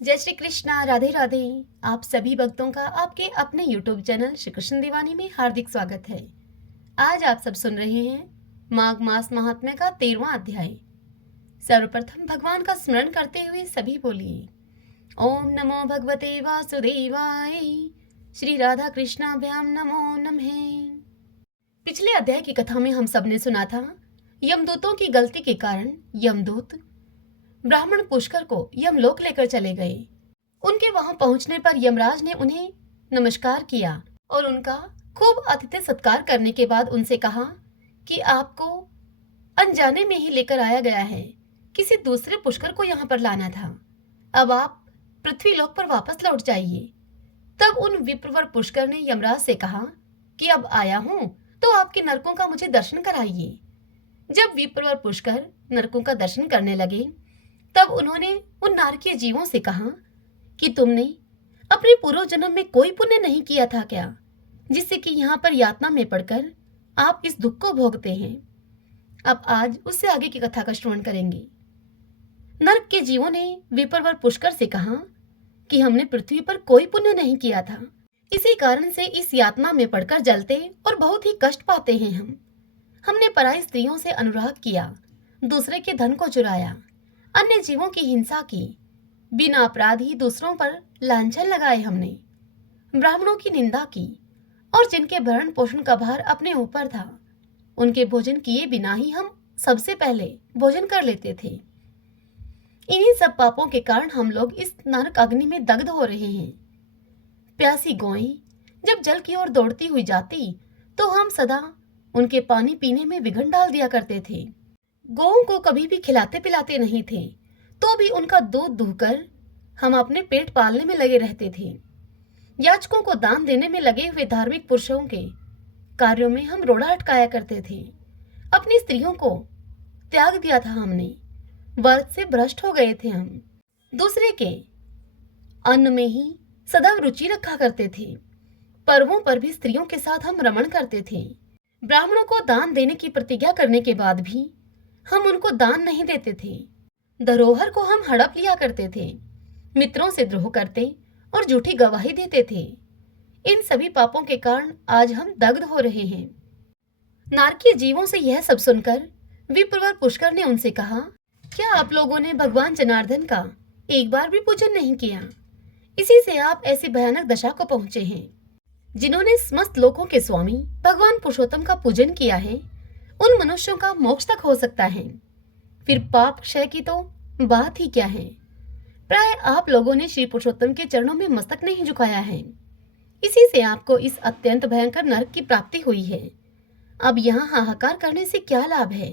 जय श्री कृष्णा, राधे राधे। आप सभी भक्तों का आपके अपने YouTube चैनल श्री कृष्ण दीवानी में हार्दिक स्वागत है। आज आप सब सुन रहे हैं माघ मास महात्म्य का 13वां अध्याय। सर्वप्रथम भगवान का स्मरण करते हुए सभी बोलिए ओम नमो भगवते वासुदेवाय। श्री राधा कृष्णाभ्याम नमो नमः। पिछले अध्याय की कथा में हम सब ने सुना था यमदूतों की गलती के कारण यमदूत ब्राह्मण पुष्कर को यमलोक लेकर चले गए। उनके वहां पहुंचने पर यमराज ने उन्हें नमस्कार किया और उनका खूब आतिथ्य सत्कार करने के बाद उनसे कहा कि आपको अनजाने में ही लेकर आया गया है, किसी दूसरे पुष्कर को यहाँ पर लाना था। अब आप पृथ्वी लोक पर वापस लौट जाइए। तब उन विप्रवर पुष्कर ने यमराज से कहा कि अब आया हूं तो आपके नरकों का मुझे दर्शन कराइए। जब विप्रवर पुष्कर नरकों का दर्शन करने लगे तब उन्होंने उन नारकीय जीवों से कहा कि तुमने अपने पूर्व जन्म में कोई पुण्य नहीं किया था क्या, जिससे कि यहाँ पर यातना में पड़कर आप इस दुख को भोगते हैं। अब आज उससे आगे की कथा का श्रवण करेंगे। नरक के जीवों ने विप्रवर पुष्कर से कहा कि हमने पृथ्वी पर कोई पुण्य नहीं किया था, इसी कारण से इस यातना में पड़कर जलते और बहुत ही कष्ट पाते हैं। हमने पराई स्त्रियों से अनुराग किया, दूसरे के धन को चुराया, अन्य जीवों की हिंसा की, बिना अपराध ही दूसरों पर लांछन लगाए, हमने ब्राह्मणों की निंदा की और जिनके भरण पोषण का भार अपने ऊपर था उनके भोजन किए बिना ही हम सबसे पहले भोजन कर लेते थे। इन्हीं सब पापों के कारण हम लोग इस नरक अग्नि में दग्ध हो रहे हैं। प्यासी गौएं जब जल की ओर दौड़ती हुई जाती तो हम सदा उनके पानी पीने में विघन डाल दिया करते थे। गौओं को कभी भी खिलाते पिलाते नहीं थे, तो भी उनका दूध दूहकर हम अपने पेट पालने में लगे रहते थे। याचकों को दान देने में लगे हुए धार्मिक पुरुषों के कार्यों में हम रोड़ा अटकाया करते थे। अपनी स्त्रियों को त्याग दिया था हमने, व्रत से भ्रष्ट हो गए थे हम। दूसरे के अन्न में ही सदा रुचि रखा करते थे। पर्वों पर भी स्त्रियों के साथ हम रमण करते थे। ब्राह्मणों को दान देने की प्रतिज्ञा करने के बाद भी हम उनको दान नहीं देते थे। धरोहर को हम हड़प लिया करते थे, मित्रों से द्रोह करते और झूठी गवाही देते थे। इन सभी पापों के कारण आज हम दग्ध हो रहे हैं। नारकीय जीवों से यह सब सुनकर विप्रवर पुष्कर ने उनसे कहा, क्या आप लोगों ने भगवान जनार्दन का एक बार भी पूजन नहीं किया? इसी से आप ऐसी भयानक दशा को पहुंचे हैं। जिन्होंने समस्त लोकों के स्वामी भगवान पुरुषोत्तम का पूजन किया है उन मनुष्यों का मोक्ष तक हो सकता है, फिर पाप क्षय की तो बात ही क्या है। प्राय आप लोगों ने श्री पुरुषोत्तम के चरणों में मस्तक नहीं झुकाया है, इसी से आपको इस अत्यंत भयंकर नरक की प्राप्ति हुई है। अब यहाँ हाहाकार करने से क्या लाभ है?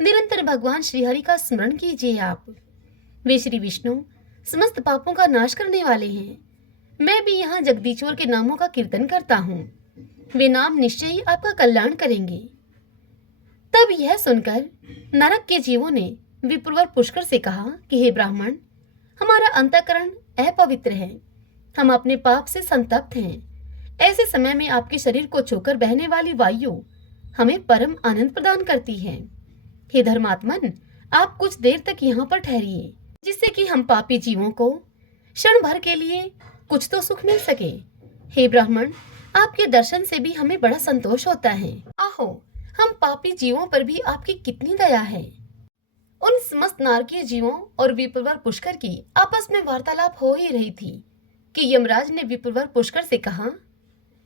निरंतर भगवान श्रीहरि का स्मरण कीजिए आप। वे श्री विष्णु समस्त पापों का नाश करने वाले हैं। मैं भी यहाँ जगदीश्वर के नामों का कीर्तन करता हूँ, वे नाम निश्चय ही आपका कल्याण करेंगे। तब यह सुनकर नरक के जीवों ने विप्रवर पुष्कर से कहा कि हे ब्राह्मण, हमारा अंतःकरण अपवित्र है, हम अपने पाप से संतप्त हैं। ऐसे समय में आपके शरीर को छूकर बहने वाली वायु हमें परम आनंद प्रदान करती है। हे धर्मात्मन, आप कुछ देर तक यहाँ पर ठहरिए, जिससे कि हम पापी जीवों को क्षण भर के लिए कुछ तो सुख मिल सके। हे ब्राह्मण, आपके दर्शन से भी हमें बड़ा संतोष होता है। आहो, हम पापी जीवों पर भी आपकी कितनी दया है। उन समस्त नारकीय जीवों और विप्रवर पुष्कर की आपस में वार्तालाप हो ही रही थी कि यमराज ने विप्रवर पुष्कर से कहा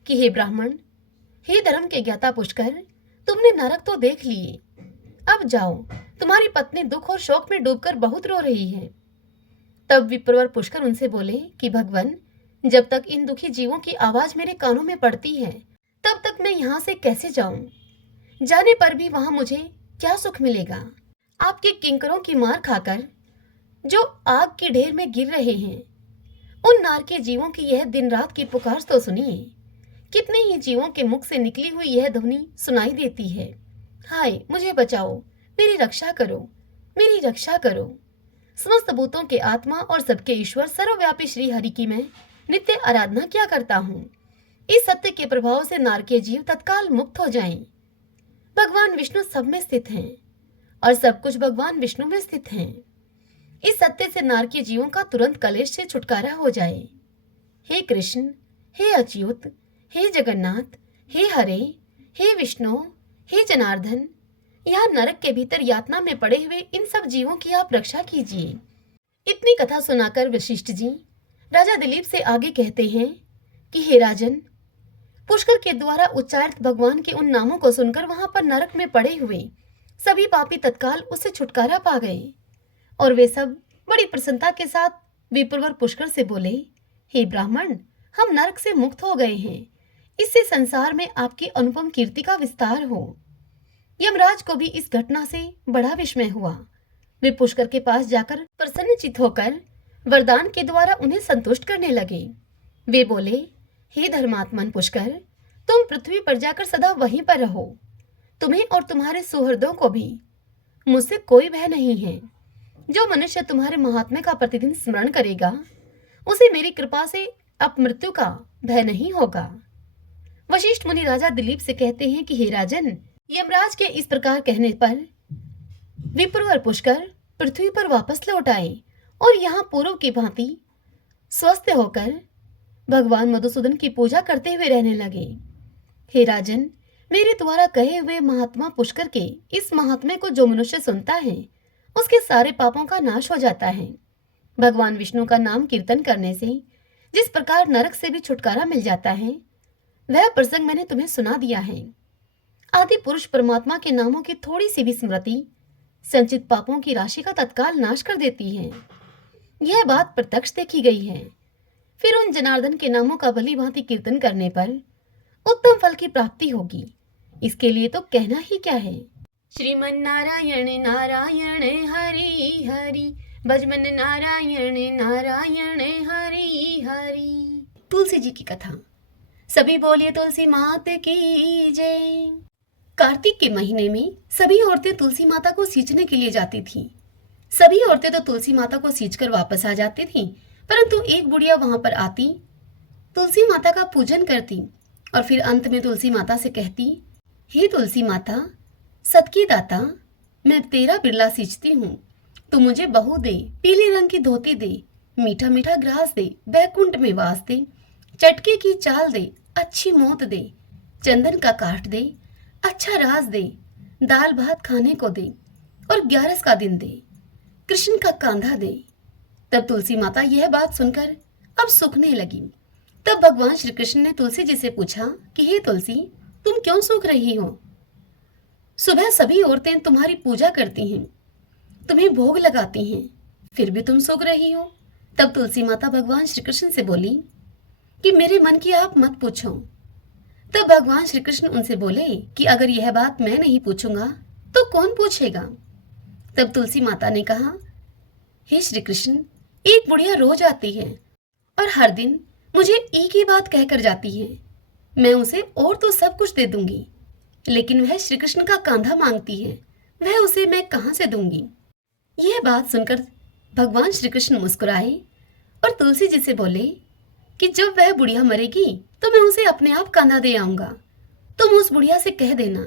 कि हे ब्राह्मण, हे धर्म के ज्ञाता पुष्कर, तुमने नरक तो देख लिए, अब जाओ, तुम्हारी पत्नी दुख और शोक में डूबकर बहुत रो रही है। तब विप्रवर पुष्कर उनसे बोले कि भगवान, जब तक इन दुखी जीवों की आवाज मेरे कानों में पड़ती है तब तक मैं यहाँ से कैसे जाऊं? जाने पर भी वहां मुझे क्या सुख मिलेगा? आपके किंकरों की मार खाकर जो आग के ढेर में गिर रहे हैं, उन नारकीय जीवों की यह दिन रात की पुकार तो सुनिए। कितने ही जीवों के मुख से निकली हुई यह ध्वनि सुनाई देती है, हाय मुझे बचाओ, मेरी रक्षा करो, मेरी रक्षा करो। समस्त भूतों के आत्मा और सबके ईश्वर सर्वव्यापी श्री हरि की मैं नित्य आराधना किया करता हूँ। इस सत्य के प्रभाव से नारकीय जीव तत्काल मुक्त हो जाएं। भगवान विष्णु सब में स्थित हैं और सब कुछ भगवान विष्णु में स्थित हैं। इस सत्य से नारकीय जीवों का तुरंत कलेश से छुटकारा हो जाए। हे कृष्ण, हे अच्युत, हे जगन्नाथ, हे हरे, हे विष्णु, हे जनार्दन, यहाँ नरक के भीतर यातना में पड़े हुए इन सब जीवों की आप रक्षा कीजिए। इतनी कथा सुनाकर वशिष्ठ जी राजा दिलीप से आगे कहते हैं कि हे राजन, पुष्कर के द्वारा उच्चारित भगवान के उन नामों को सुनकर वहां पर नरक में पड़े हुए सभी पापी तत्काल उससे छुटकारा पा गए और वे सब बड़ी प्रसन्नता के साथ विप्रवर पुष्कर से बोले, हे ब्राह्मण, हम नरक से मुक्त हो गए हैं। इससे संसार में आपकी अनुपम कीर्ति का विस्तार हो। यमराज को भी इस घटना से बड़ा विस्मय हुआ। वे पुष्कर के पास जाकर प्रसन्नचित्त होकर वरदान के द्वारा उन्हें संतुष्ट करने लगे। वे बोले, हे धर्मात्मन पुष्कर, तुम पृथ्वी पर जाकर सदा वहीं पर रहो। तुम्हें और तुम्हारे सुहृदों को भी मुझसे कोई भय नहीं है। जो मनुष्य तुम्हारे महात्म्य का प्रतिदिन स्मरण करेगा उसे मेरी कृपा से अपमृत्यु का भय नहीं होगा। वशिष्ठ मुनि राजा दिलीप से कहते हैं कि हे राजन, यमराज के इस प्रकार कहने पर विप्रवर पुष्कर पृथ्वी पर वापस लौट आए और यहाँ पूर्व की भांति स्वस्थ होकर भगवान मधुसूदन की पूजा करते हुए रहने लगे। हे राजन, मेरे द्वारा कहे हुए महात्मा पुष्कर के इस महात्म्य को जो मनुष्य सुनता है उसके सारे पापों का नाश हो जाता है। भगवान विष्णु का नाम कीर्तन करने से जिस प्रकार नरक से भी छुटकारा मिल जाता है, वह प्रसंग मैंने तुम्हें सुना दिया है। आदि पुरुष परमात्मा के नामों की थोड़ी सी भी स्मृति संचित पापों की राशि का तत्काल नाश कर देती है। यह बात प्रत्यक्ष देखी गई है। फिर उन जनार्दन के नामों का भली भांति कीर्तन करने पर उत्तम फल की प्राप्ति होगी। इसके लिए तो कहना ही क्या है। श्रीमन नारायण नारायण हरि हरि, भजमन नारायण नारायण हरि हरि। तुलसी जी की कथा। सभी बोलिए तुलसी माता की जय। कार्तिक के महीने में सभी औरतें तुलसी माता को सींचने के लिए जाती थीं। सभी औरतें तो तुलसी माता को सींचकर वापस आ जाती थीं, परंतु एक बुढ़िया वहां पर आती, तुलसी माता का पूजन करती और फिर अंत में तुलसी माता से कहती, हे तुलसी माता, सत की दाता, मैं तेरा बिरला सींचती हूँ। तू मुझे बहू दे, पीले रंग की धोती दे, मीठा मीठा ग्रास दे, बैकुंठ में वास दे, चटके की चाल दे, अच्छी मौत दे, चंदन का काट दे, अच्छा राज दे, दाल भात खाने को दे और 11 का दिन दे, कृष्ण का कांधा दे। तब तुलसी माता यह बात सुनकर अब सूखने लगी। तब भगवान श्री कृष्ण ने तुलसी जी से पूछा कि हे तुलसी, तुम क्यों सूख रही हो? सुबह सभी औरतें तुम्हारी पूजा करती हैं, तुम्हें भोग लगाती हैं, फिर भी तुम सूख रही हो। तब तुलसी माता भगवान श्री कृष्ण से बोली कि मेरे मन की आप मत पूछो। तब भगवान श्री कृष्ण उनसे बोले कि अगर यह बात मैं नहीं पूछूंगा तो कौन पूछेगा? तब तुलसी माता ने कहा, हे श्री कृष्ण, एक बुढ़िया रोज आती है और हर दिन मुझे एक ही बात कहकर जाती है। मैं उसे और तो सब कुछ दे दूंगी, लेकिन वह श्री कृष्ण का कांधा मांगती है, वह उसे मैं कहां से दूंगी? यह बात सुनकर भगवान श्री कृष्ण मुस्कुराए और तुलसी जी से बोले कि जब वह बुढ़िया मरेगी तो मैं उसे अपने आप कांधा दे आऊंगा, तुम उस बुढ़िया से कह देना।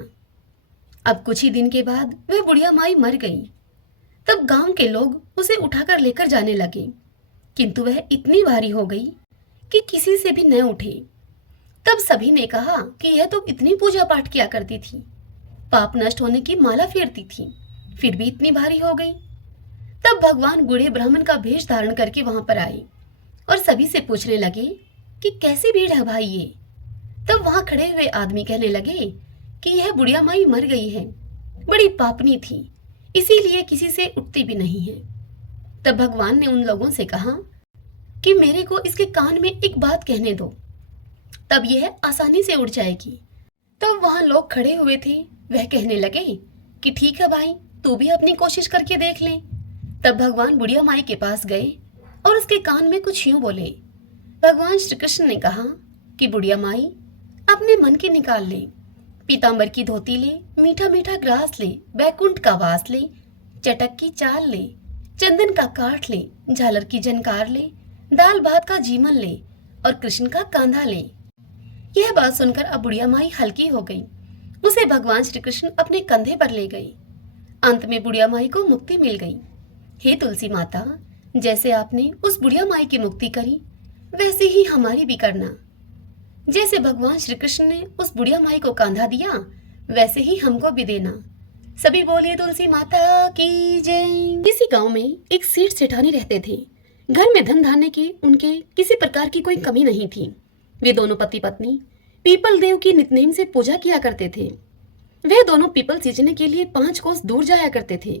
अब कुछ ही दिन के बाद वह बुढ़िया माई मर गई। तब गांव के लोग उसे उठाकर लेकर जाने लगे, किंतु वह इतनी भारी हो गई कि किसी से भी न उठे। तब सभी ने कहा कि यह तो इतनी पूजा पाठ किया करती थी, पाप नष्ट होने की माला फेरती थी, फिर भी इतनी भारी हो गई। तब भगवान बूढ़े ब्राह्मण का भेष धारण करके वहां पर आए और सभी से पूछने लगे कि कैसी भीड़ है भाई ये? तब वहां खड़े हुए आदमी कहने लगे कि यह बुढ़िया माई मर गई है, बड़ी पापनी थी, इसीलिए किसी से उठती भी नहीं है। तब भगवान ने उन लोगों से कहा कि मेरे को इसके कान में एक बात कहने दो, तब यह आसानी से उड़ जाएगी। तब वहां लोग खड़े हुए थे, वह कहने लगे कि ठीक है भाई, तू भी अपनी कोशिश करके देख ले। तब भगवान बुढ़िया माई के पास गए और उसके कान में कुछ यूं बोले। भगवान श्री कृष्ण ने कहा कि बुढ़िया माई, अपने मन की निकाल ले, पीतांबर की धोती ले, मीठा मीठा ग्रास ले, बैकुंठ का वास ले, चटक की चाल ले, चंदन का काठ ले, झालर की झनकार ले, दाल भात का जीमन ले और कृष्ण का कांधा ले। यह बात सुनकर अब बुढ़िया माई हल्की हो गई। उसे भगवान श्री कृष्ण अपने कंधे पर ले गए। अंत में बुढ़िया माई को मुक्ति मिल गई। हे तुलसी माता, जैसे आपने उस बुढ़िया माई की मुक्ति करी, वैसे ही हमारी भी करना। जैसे भगवान श्री कृष्ण ने उस बुढ़िया माई को कांधा दिया, वैसे ही हमको भी देना। सभी बोलिए तुलसी माता की जय। किसी गांव में एक सेठ सेठानी रहते थे। घर में धन धान्य की उनके किसी प्रकार की कोई कमी नहीं थी। वे दोनों पति पत्नी पीपल देव की नित्यनेम से पूजा किया करते थे। वह दोनों पीपल सींचने के लिए 5 कोस दूर जाया करते थे।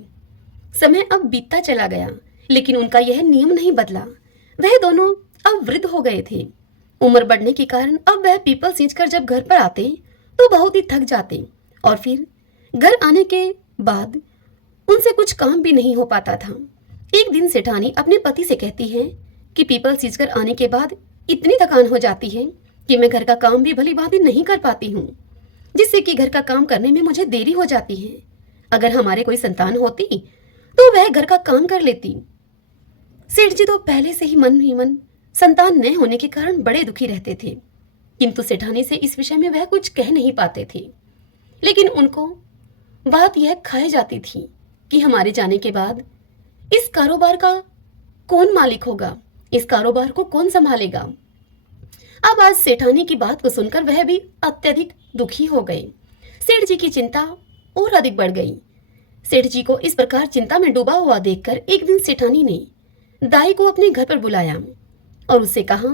समय अब बीतता चला गया, लेकिन उनका यह नियम नहीं बदला। वह दोनों अब वृद्ध हो गए थे। उम्र बढ़ने के कारण अब वह पीपल सींचकर जब घर पर आते तो बहुत ही थक जाते, और फिर घर आने के बाद उनसे कुछ काम भी नहीं हो पाता था। एक दिन सेठानी अपने पति से कहती है कि पीपल सींचकर आने के बाद इतनी थकान हो जाती है कि मैं घर का काम भी भली भांति नहीं कर पाती हूँ, जिससे कि घर का काम करने में मुझे देरी हो जाती है। अगर हमारे कोई संतान होती तो वह घर का काम कर लेती। सेठ जी तो पहले से ही मन संतान न होने के कारण बड़े दुखी रहते थे, किंतु सेठानी से इस विषय में वह कुछ कह नहीं पाते थे। लेकिन उनको बात यह खाई जाती थी कि हमारे जाने के बाद इस कारोबार का कौन मालिक होगा, इस कारोबार को कौन संभालेगा। अब आज सेठानी की बात को सुनकर वह भी अत्यधिक दुखी हो गए। सेठ जी की चिंता और अधिक बढ़ गई। सेठ जी को इस प्रकार चिंता में डूबा हुआ देखकर एक दिन सेठानी ने दाई को अपने घर पर बुलाया और उससे कहा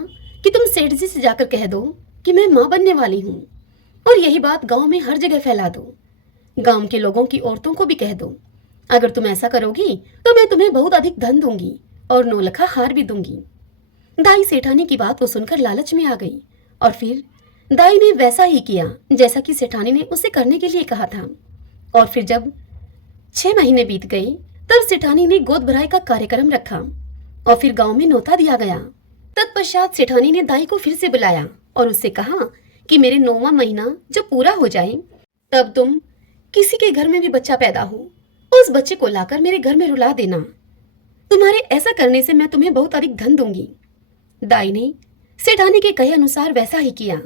कि तुम सेठ जी से जाकर कह दो कि मैं मां बनने वाली हूँ, और यही बात गांव में हर जगह फैला दो। गांव के लोगों की औरतों को भी कह दो। अगर तुम ऐसा करोगी तो मैं तुम्हें बहुत अधिक धन दूंगी और 9 लखा हार भी दूंगी। दाई सेठानी की बात को सुनकर लालच में आ गई, और फिर दाई ने वैसा ही किया जैसा कि सेठानी ने उसे करने के लिए कहा था। और फिर जब 6 महीने बीत गए तब सेठानी ने गोद भराई का कार्यक्रम रखा और फिर गांव में न्योता दिया गया। तत्पश्चात सेठानी ने दाई को फिर से बुलाया और उससे कहा कि मेरे 9वां महीना जब पूरा हो जाए तब तुम किसी के घर में भी बच्चा पैदा हो, उस बच्चे को लाकर मेरे घर में रुला देना। तुम्हारे ऐसा करने से मैं तुम्हें बहुत अधिक धन दूंगी। दाई ने सेठानी के कहे अनुसार वैसा ही किया।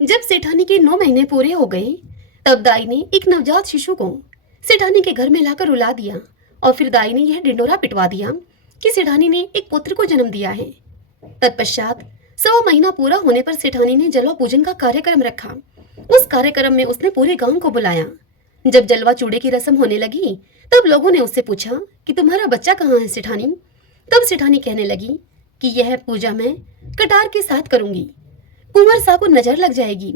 जब सेठानी के 9 महीने पूरे हो गए तब दाई ने एक नवजात शिशु को सेठानी के घर में लाकर रुला दिया, और फिर दाई ने यह ढिंडोरा पिटवा दिया कि सेठानी ने एक पुत्र को जन्म दिया है। तत्पश्चात 1.25 महीना पूरा होने पर सेठानी ने जलवा पूजन का कार्यक्रम रखा। उस कार्यक्रम में उसने पूरे गांव को बुलाया। जब जलवा चूड़े की रस्म होने लगी तब लोगों ने उससे पूछा कि तुम्हारा बच्चा कहाँ है सेठानी। तब सेठानी कहने लगी कि यह पूजा मैं कटार के साथ करूंगी, कुंवर साहब को नजर लग जाएगी,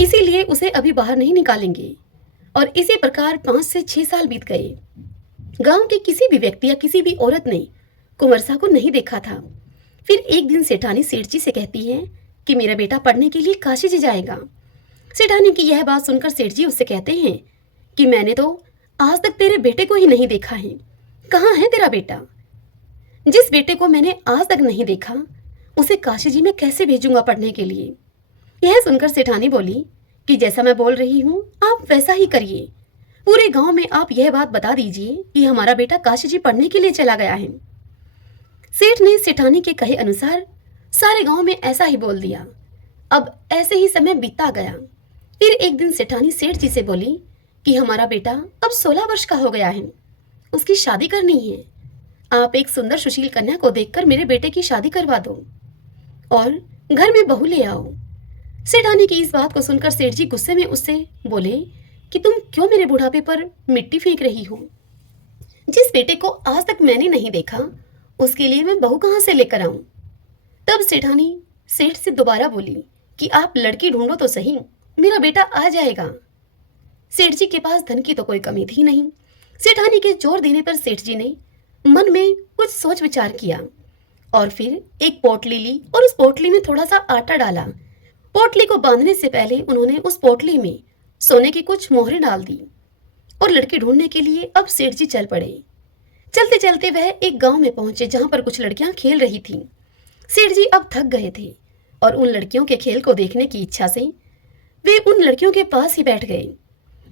इसीलिए उसे अभी बाहर नहीं निकालेंगे। और इसी प्रकार 5 से 6 साल बीत गए। गांव के किसी भी व्यक्ति या किसी भी औरत ने कुंवर साहब को नहीं देखा था। फिर एक दिन सेठानी सेठ जी से कहती है कि मेरा बेटा पढ़ने के लिए काशी जी जाएगा। सेठानी की यह बात सुनकर सेठ जी उससे कहते हैं कि मैंने तो आज तक तेरे बेटे को ही नहीं देखा है, कहाँ है तेरा बेटा? जिस बेटे को मैंने आज तक नहीं देखा उसे काशी जी में कैसे भेजूंगा पढ़ने के लिए? यह सुनकर सेठानी बोली कि जैसा मैं बोल रही हूँ आप वैसा ही करिए। पूरे गांव में आप यह बात बता दीजिए कि हमारा बेटा काशी जी पढ़ने के लिए चला गया है। सेठ ने सेठानी के कहे अनुसार सारे गांव में ऐसा ही बोल दिया। अब ऐसे ही समय बीता गया। फिर एक दिन सेठानी सेठ जी से बोली कि हमारा बेटा अब 16 वर्ष का हो गया है, उसकी शादी करनी है। आप एक सुंदर सुशील कन्या को देखकर मेरे बेटे की शादी करवा दो और घर में बहू ले आओ। सेठानी की इस बात को सुनकर सेठ जी गुस्से में उससे बोले कि तुम क्यों मेरे बुढ़ापे पर मिट्टी फेंक रही हो? जिस बेटे को आज तक मैंने नहीं देखा उसके लिए मैं बहू कहाँ से लेकर आऊं? तब सेठानी सेठ से दोबारा बोली कि आप लड़की ढूंढो तो सही, मेरा बेटा आ जाएगा। सेठ जी के पास धन की तो कोई कमी थी नहीं। सेठानी के जोर देने पर सेठ जी ने मन में कुछ सोच विचार किया और फिर एक पोटली ली और उस पोटली में थोड़ा सा आटा डाला। पोटली को बांधने से पहले उन्होंने उस पोटली में सोने की कुछ मोहरें डाल दी और लड़की ढूंढने के लिए अब सेठ जी चल पड़े। चलते चलते वह एक गांव में पहुंचे जहां पर कुछ लड़कियां खेल रही थीं। सेठ जी अब थक गए थे और उन लड़कियों के खेल को देखने की इच्छा से वे उन लड़कियों के पास ही बैठ गए।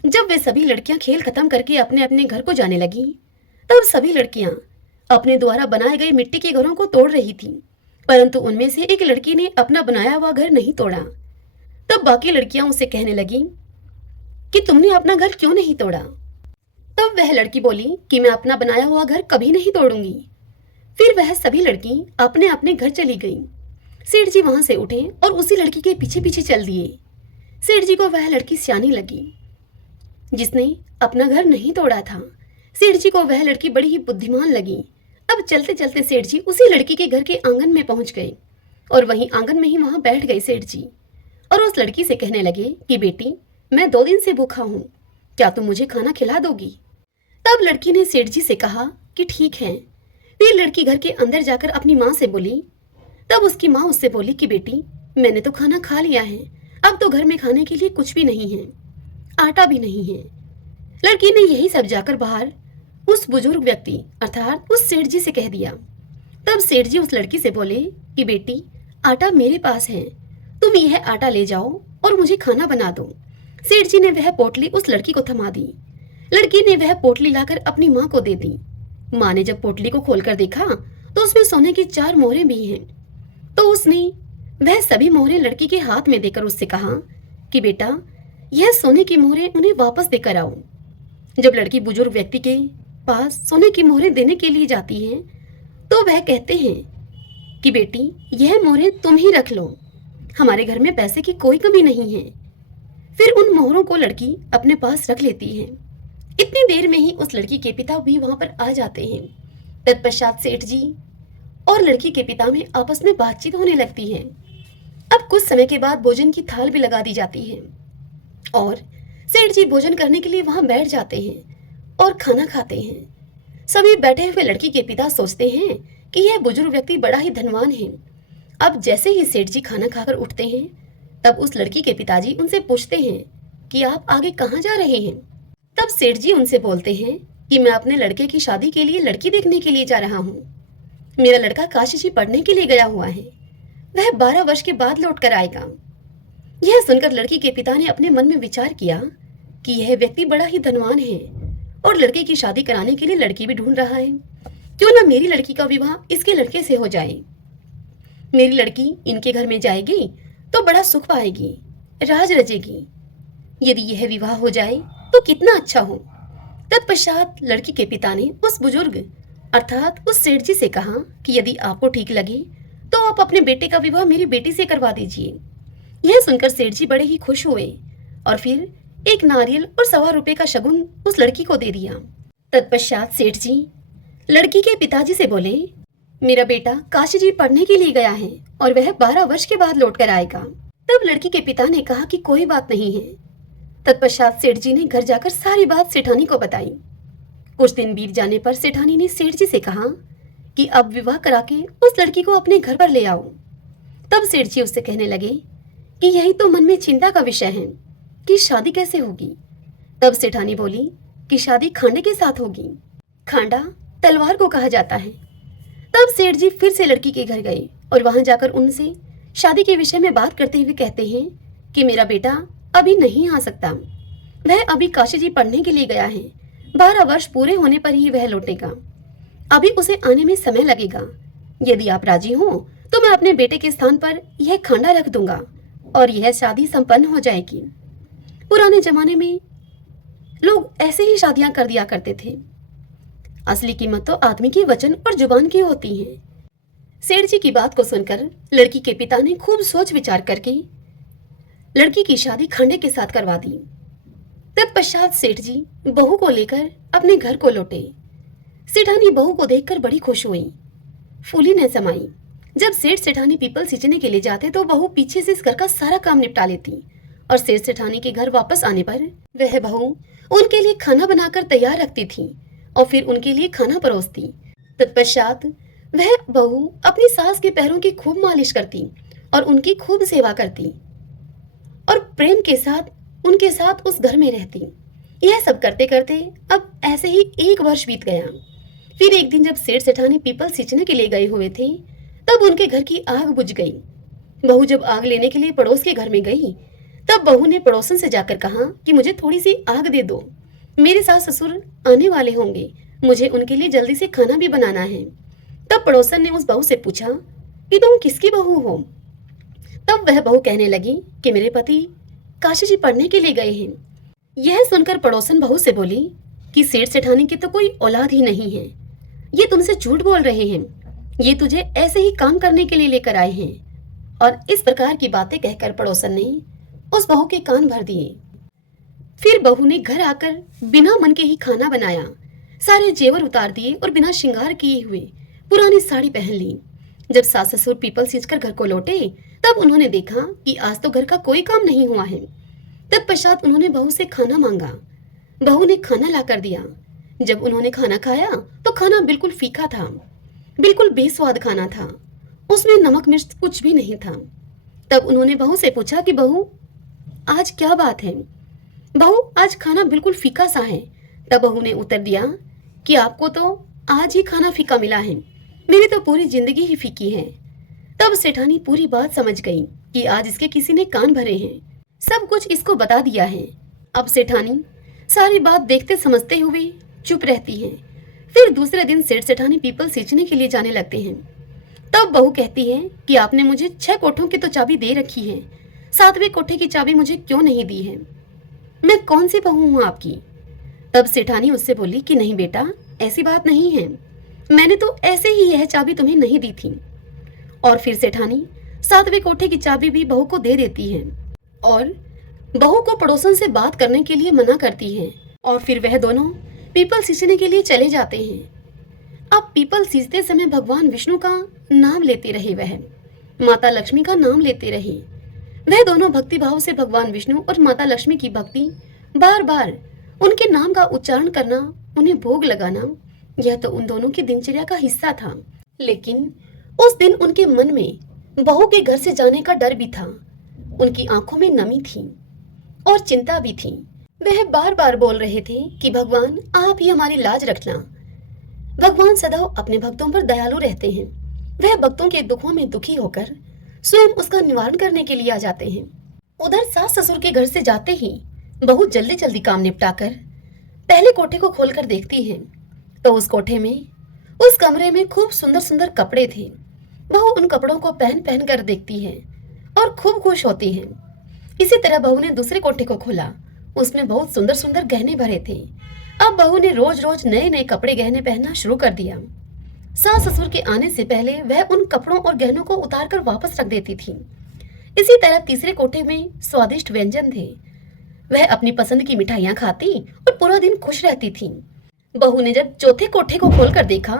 जब वे सभी लड़कियां खेल खत्म करके अपने अपने घर को जाने लगी तब सभी लड़कियां अपने द्वारा बनाए गए मिट्टी के घरों को तोड़ रही थीं, परंतु उनमें से एक लड़की ने अपना बनाया हुआ घर नहीं तोड़ा। तब बाकी लड़कियां उसे कहने लगी कि तुमने अपना घर क्यों नहीं तोड़ा? तब वह लड़की बोली कि मैं अपना बनाया हुआ घर कभी नहीं तोड़ूंगी। फिर वह सभी लड़की अपने अपने घर चली गई। सेठ जी वहां से उठे और उसी लड़की के पीछे पीछे चल दिए। सेठ जी को वह लड़की सियानी लगी जिसने अपना घर नहीं तोड़ा था। सेठ जी को वह लड़की बड़ी ही बुद्धिमान लगी। अब चलते चलते सेठ जी उसी लड़की के घर के आंगन में पहुंच गए और वहीं आंगन में ही वहां बैठ गए सेठ जी और उस लड़की से कहने लगे कि बेटी, मैं 2 दिन से भूखा हूँ, क्या तुम मुझे खाना खिला दोगी? तब लड़की ने सेठ जी से कहा कि ठीक है। फिर लड़की घर के अंदर जाकर अपनी माँ से बोली। तब उसकी माँ उससे बोली कि बेटी, मैंने तो खाना खा लिया है, अब तो घर में खाने के लिए कुछ भी नहीं है, आटा भी नहीं है। लड़की ने यही सब जाकर बाहर उस बुजुर्ग व्यक्ति अर्थात उस सेठ जी से कह दिया। तब सेठ जी उस लड़की से बोले कि बेटी, आटा मेरे पास है, तुम यह आटा ले जाओ और मुझे खाना बना दो। सेठ जी ने वह पोटली उस लड़की को थमा दी। लड़की ने वह पोटली लाकर अपनी माँ को दे दी। माँ ने जब पोटली को खोलकर देखा तो उसमें सोने की 4 मोहरें भी हैं। तो उसने वह सभी मोहरें लड़की के हाथ में देकर उससे कहा कि बेटा, यह सोने की मोहरें उन्हें वापस देकर आओ। जब लड़की बुजुर्ग व्यक्ति के पास सोने की मोहरें देने के लिए जाती है तो वह कहते हैं कि बेटी, यह मोहरें तुम ही रख लो, हमारे घर में पैसे की कोई कमी नहीं है। फिर उन मोहरों को लड़की अपने पास रख लेती है। इतनी देर में ही उस लड़की के पिता भी वहां पर आ जाते हैं। तत्पश्चात सेठ जी और लड़की के पिता में आपस में बातचीत होने लगती है। अब कुछ समय के बाद भोजन की थाल भी लगा दी जाती है और सेठ जी भोजन करने के लिए वहां बैठ जाते हैं और खाना खाते हैं। सभी बैठे हुए लड़की के पिता सोचते हैं कि यह बुजुर्ग व्यक्ति बड़ा ही धनवान है। अब जैसे ही सेठ जी खाना खाकर उठते हैं तब उस लड़की के पिताजी उनसे पूछते हैं कि आप आगे कहाँ जा रहे हैं? तब सेठ जी उनसे बोलते हैं कि मैं अपने लड़के की शादी के लिए लड़की देखने के लिए जा रहा हूँ। मेरा लड़का काशी जी पढ़ने के लिए गया हुआ है, वह 12 वर्ष के बाद लौट कर आएगा। यह सुनकर लड़की के पिता ने अपने मन में विचार किया कि यह व्यक्ति बड़ा ही धनवान है और लड़के की शादी कराने के लिए लड़की भी ढूंढ रहा है। क्यों ना मेरी लड़की का विवाह इसके लड़के से हो जाए। मेरी लड़की इनके घर में जाएगी तो बड़ा सुख पाएगी, राज रचेगी। यदि यह विवाह हो जाए तो कितना अच्छा हो। तत्पश्चात लड़की के पिता ने उस बुजुर्ग अर्थात उस सेठ जी से कहा कि यदि आपको ठीक लगे तो आप अपने बेटे का विवाह मेरी बेटी से करवा दीजिए। यह सुनकर सेठ जी बड़े ही खुश हुए और फिर एक नारियल और 1.25 रुपए का शगुन उस लड़की को दे दिया। तत्पश्चात सेठ जी लड़की के पिताजी से बोले, मेरा बेटा काशी जी पढ़ने के लिए गया है और वह 12 वर्ष के बाद लौट कर आएगा। तब लड़की के पिता ने कहा कि कोई बात नहीं है। तत्पश्चात सेठ जी ने घर जाकर सारी बात सेठानी को बताई। कुछ दिन बीत जाने पर सेठानी ने सेठ जी से कहा कि अब विवाह करा के उस लड़की को अपने घर पर ले आओ। तब सेठ जी उससे कहने लगे कि यही तो मन में चिंता का विषय है कि शादी कैसे होगी। तब सेठानी बोली कि शादी खांडे के साथ होगी। खांडा तलवार को कहा जाता है। तब सेठ जी फिर से लड़की के घर गए और वहां जाकर उनसे शादी के विषय में बात करते हुए कहते हैं कि मेरा बेटा अभी नहीं आ सकता, वह अभी काशी जी पढ़ने के लिए गया है। 12 वर्ष पूरे होने पर ही वह लौटेगा, अभी उसे आने में समय लगेगा। यदि आप राजी हो तो मैं अपने बेटे के स्थान पर यह खांडा रख दूंगा और यह शादी संपन्न हो जाएगी। पुराने जमाने में लोग ऐसे ही शादियां कर दिया करते थे। असली कीमत तो आदमी की वचन और जुबान की होती है। सेठ जी की बात को सुनकर लड़की के पिता ने खूब सोच विचार करके लड़की की शादी खांडे के साथ करवा दी। तत्पश्चात सेठ जी बहू को लेकर अपने घर को लौटे। सेठानी बहू को देखकर बड़ी खुश हुई, फूली न समाई। जब सेठ सेठानी पीपल सींचने के लिए जाते तो बहू पीछे से इस घर का सारा काम निपटा लेती और सेठ सेठानी के घर वापस आने पर वह बहू उनके लिए खाना बनाकर तैयार रखती थी और फिर उनके लिए खाना परोसती। तत्पश्चात वह बहू अपनी सास के पैरों की खूब मालिश करती और उनकी खूब सेवा करती और प्रेम के साथ उनके साथ उस घर में रहती। यह सब करते करते अब ऐसे ही 1 वर्ष बीत गया। फिर एक दिन जब सेठ सेठानी पीपल सींचने के लिए गए हुए थे तब उनके घर की आग बुझ गई। बहू जब आग लेने के लिए पड़ोस के घर में गई तब बहू ने पड़ोसन से जाकर कहा कि मुझे थोड़ी सी आग दे दो, मेरे सास ससुर आने वाले होंगे, मुझे उनके लिए जल्दी से खाना भी बनाना है। तब पड़ोसन ने उस बहू से पूछा कि तुम किसकी बहू हो? तब वह बहू कहने लगी कि मेरे पति काशी जी पढ़ने के लिए गए हैं। यह सुनकर पड़ोसन बहू से बोली कि सेठ सेठानी की तो कोई औलाद ही नहीं है। ये तुमसे झूठ बोल रहे हैं, ये तुझे ऐसे ही काम करने के लिए लेकर आए हैं। और इस प्रकार की बातें कहकर पड़ोसन ने उस बहू के कान भर दिए। फिर बहू ने घर आकर बिना मन के ही खाना बनाया, सारे जेवर उतार दिए और बिना श्रृंगार किए हुए पुरानी साड़ी पहन ली। जब सास ससुर पीपल सींचकर घर को लौटे तब उन्होंने देखा कि आज तो घर का कोई काम नहीं हुआ है। तत्पश्चात उन्होंने बहू से खाना मांगा। बहू ने खाना ला कर दिया। जब उन्होंने खाना खाया तो खाना बिल्कुल फीका था, बिल्कुल बेस्वाद खाना था, उसमें नमक मिर्च कुछ भी नहीं था। तब उन्होंने बहू से पूछा कि बहू आज क्या बात है? बहू आज खाना बिल्कुल फीका सा है। तब बहू ने उत्तर दिया कि आपको तो आज ही खाना फीका मिला है, मेरी तो पूरी जिंदगी ही फीकी है। तब सेठानी पूरी बात समझ गई कि आज इसके किसी ने कान भरे हैं, सब कुछ इसको बता दिया है। अब सेठानी सारी बात देखते समझते हुए चुप रहती है। फिर दूसरे दिन सेठ सेठानी पीपल सींचने के लिए जाने लगते हैं। तब बहू कहती है कि आपने मुझे 6 कोठों की तो चाबी दे रखी है, 7वें कोठे की चाबी मुझे क्यों नहीं दी है? मैं कौन सी बहू हूँ आपकी? तब सेठानी उससे बोली कि नहीं बेटा, ऐसी बात नहीं है, मैंने तो ऐसे ही यह चाबी तुम्हें नहीं दी थी। और फिर सेठानी 7वें कोठे की चाबी भी बहू को दे देती है और बहू को पड़ोसन से बात करने के लिए मना करती है। और फिर वह दोनों पीपल सींचने के लिए चले जाते हैं। अब पीपल सींचते समय भगवान विष्णु का नाम लेते रहे, वह माता लक्ष्मी का नाम लेते रहे। वह दोनों भक्ति भाव से भगवान विष्णु और माता लक्ष्मी की भक्ति, बार बार उनके नाम का उच्चारण करना, उन्हें भोग लगाना, यह तो उन दोनों की दिनचर्या का हिस्सा था। लेकिन उस दिन उनके मन में बहू के घर से जाने का डर भी था। उनकी आंखों में नमी थी और चिंता भी थी। वह बार बार बोल रहे थे कि भगवान आप ही हमारी लाज रखना। भगवान सदैव अपने भक्तों पर दयालु रहते हैं। वह भक्तों के दुखों में दुखी होकर स्वयं उसका निवारण करने के लिए आ जाते हैं। उधर सास ससुर के घर से जाते ही बहू जल्दी जल्दी काम निपटाकर पहले कोठे को खोलकर देखती है तो उस कोठे में, उस कमरे में खूब सुंदर सुंदर कपड़े थे। बहू उन कपड़ों को पहन पहन कर देखती है और खूब खुश होती है। इसी तरह बहू ने दूसरे कोठे को खोला, उसमें बहुत सुंदर सुंदर गहने भरे थे। अब बहू ने रोज रोज नए नए कपड़े गहने पहनना शुरू कर दिया। सास ससुर के आने से पहले वह उन कपड़ों और गहनों को उतार कर वापस रख देती थी। इसी तरह तीसरे कोठे में स्वादिष्ट व्यंजन थे। वह अपनी पसंद की मिठाइयां खाती और पूरा दिन खुश रहती थी। बहू ने जब चौथे कोठे को खोलकर देखा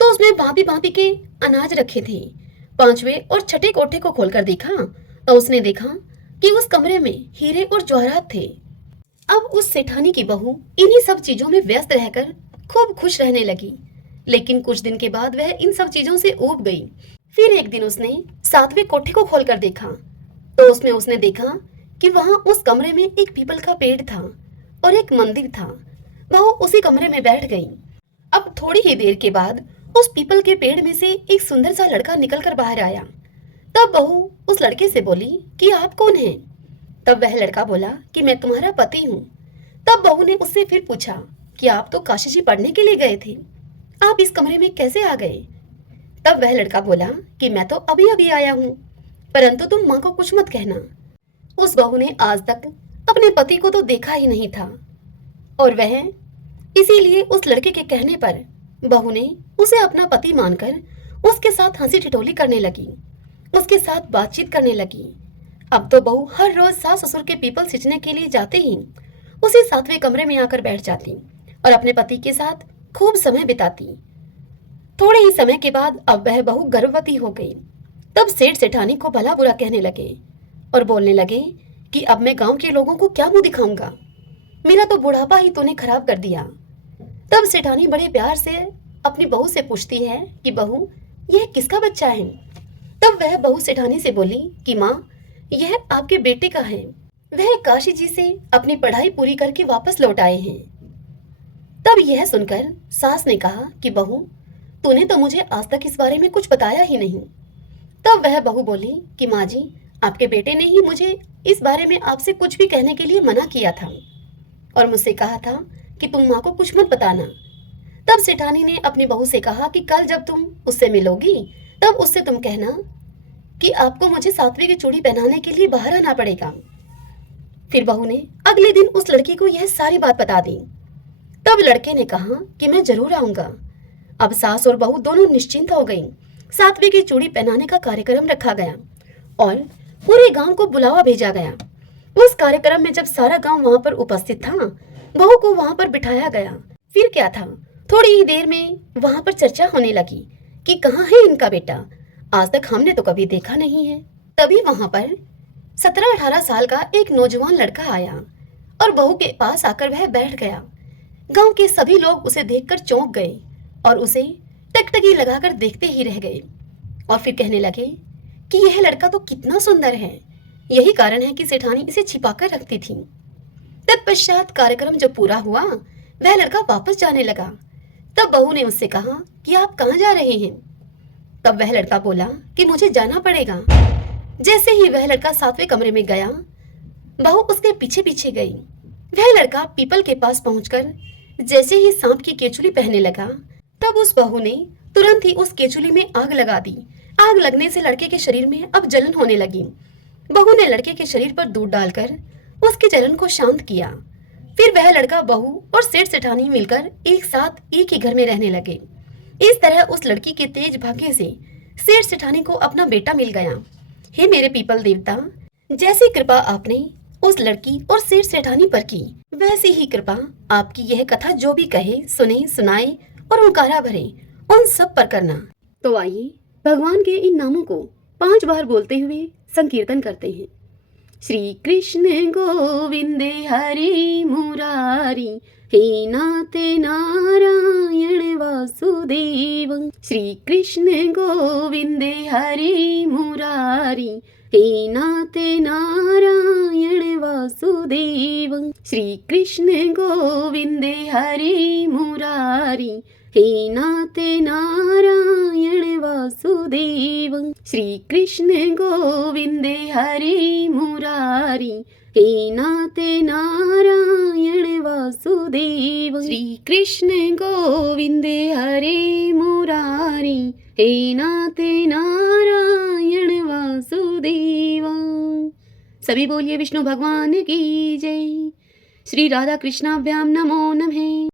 तो उसमें भांति भांति के अनाज रखे थे। 5वें और 6ठे कोठे को खोलकर देखा तो उसने देखा कि उस कमरे में हीरे और जवाहरात थे। अब उस सेठानी की बहू इन्हीं सब चीजों में व्यस्त रहकर खूब खुश रहने लगी। लेकिन कुछ दिन के बाद वह इन सब चीजों से ऊब गई। फिर एक दिन उसने 7वें कोठे को खोलकर देखा तो उसमें उसने देखा कि वहां उस कमरे में एक पीपल का पेड़ था और एक मंदिर था। बहू उसी कमरे में बैठ गई। अब थोड़ी ही देर के बाद उस पीपल के पेड़ में से एक सुंदर सा लड़का निकलकर बाहर आया। तब बहू उस लड़के से बोली कि आप कौन हैं? तब वह लड़का बोला कि मैं तुम्हारा पति हूँ। तब बहू ने उससे फिर पूछा कि आप तो काशी जी पढ़ने के लिए गए थे, आप इस कमरे में कैसे आ गए? तब वह लड़का बोला कि मैं तो अभी अभी आया हूँ, परंतु तुम माँ को कुछ मत कहना। उस बहू ने आज तक अपने पति को तो देखा ही नहीं था और वह इसीलिए उस लड़के के कहने पर बहू ने उसे अपना पति मानकर उसके साथ हंसी ठिठोली करने लगी, उसके साथ बातचीत करने लगी। अब तो बहू हर रोज सास ससुर के पीपल सींचने के लिए जाते ही उसी 7वें कमरे में आकर बैठ जाती और अपने पति के साथ खूब समय बिताती। थोड़े ही समय के बाद अब वह बहू गर्भवती हो गई। तब सेठ सेठानी को भला बुरा कहने लगे और बोलने लगे कि अब मैं गांव के लोगों को क्या मुंह दिखाऊंगा, मेरा तो बुढ़ापा ही तूने खराब कर दिया। तब सेठानी बड़े प्यार से अपनी बहू से पूछती है कि बहू यह किसका बच्चा है? तब वह बहू सेठानी से बोली कि माँ यह आपके बेटे का है, वह काशी जी से अपनी पढ़ाई पूरी करके वापस लौट आए हैं। तब यह सुनकर सास ने कहा कि बहू तूने तो मुझे आज तक इस बारे में कुछ बताया ही नहीं। तब वह बहू बोली कि माँ जी आपके बेटे ने ही मुझे इस बारे में आपसे कुछ भी कहने के लिए मना किया था और मुझसे कहा था कि तुम माँ को कुछ मत बताना। तब सेठानी ने अपनी बहू से कहा कि कल जब तुम उससे मिलोगी तब उससे तुम कहना कि आपको मुझे 7वीं की चूड़ी पहनाने के लिए बाहर आना पड़ेगा। फिर बहू ने अगले दिन उस लड़की को यह सारी बात बता दी। तब लड़के ने कहा कि मैं जरूर आऊंगा। अब सास और बहू दोनों निश्चिंत हो गईं। सातवें की चूड़ी पहनाने का कार्यक्रम रखा गया और पूरे गांव को बुलावा भेजा गया। उस कार्यक्रम में जब सारा गांव वहां पर उपस्थित था, बहू को वहां पर बिठाया गया। फिर क्या था, थोड़ी ही देर में वहां पर चर्चा होने लगी कि कहाँ है इनका बेटा, आज तक हमने तो कभी देखा नहीं है। तभी वहां पर 17-18 साल का एक नौजवान लड़का आया और बहू के पास आकर वह बैठ गया। गांव के सभी लोग उसे देखकर चौंक गए और उसे टकटकी लगाकर देखते ही रह गए और फिर कहने लगे कि यह लड़का तो कितना सुंदर है, यही कारण है कि सेठानी इसे छिपाकर रखती थी। तत्पश्चात कार्यक्रम जब पूरा हुआ, वह लड़का वापस जाने लगा। तब बहू ने उससे कहा कि आप कहाँ जा रहे हैं? तब वह लड़का बोला कि मुझे जाना पड़ेगा। जैसे ही वह लड़का 7वें कमरे में गया, बहू उसके पीछे पीछे गई। वह लड़का पीपल के पास पहुंचकर जैसे ही सांप की केचुली पहनने लगा, तब उस बहू ने तुरंत ही उस केचुली में आग लगा दी। आग लगने से लड़के के शरीर में अब जलन होने लगी। बहू ने लड़के के शरीर पर दूध डालकर उसके जलन को शांत किया। फिर वह लड़का, बहू और सेठ सेठानी मिलकर एक साथ एक ही घर में रहने लगे। इस तरह उस लड़की के तेज भाग्य से सेठ सेठानी को अपना बेटा मिल गया। हे मेरे पीपल देवता, जैसी कृपा आपने उस लड़की और सेठ सेठानी पर की, वैसी ही कृपा आपकी यह कथा जो भी कहे, सुने, सुनाए और हुंकारा भरे, उन सब पर करना। तो आइए भगवान के इन नामों को 5 बार बोलते हुए संकीर्तन करते हैं। श्री कृष्ण गोविंद हरि मुरारी, हे नाथ नारायण वासुदेव। श्री कृष्ण गोविंद हरि मुरारी, हे नाथ नारायण वासुदेव। श्री कृष्ण गोविंद हरि मुरारी, हे नाथ नारायण वासुदेव। श्री कृष्ण गोविंद हरि मुरारी, हे नाथ नारायण वासुदेव। श्री कृष्ण गोविंद हरि मुरारी, हे नाथ नारायण वासुदेव। सभी बोलिए विष्णु भगवान की जय। श्री राधा कृष्णाभ्याम नमो नमः।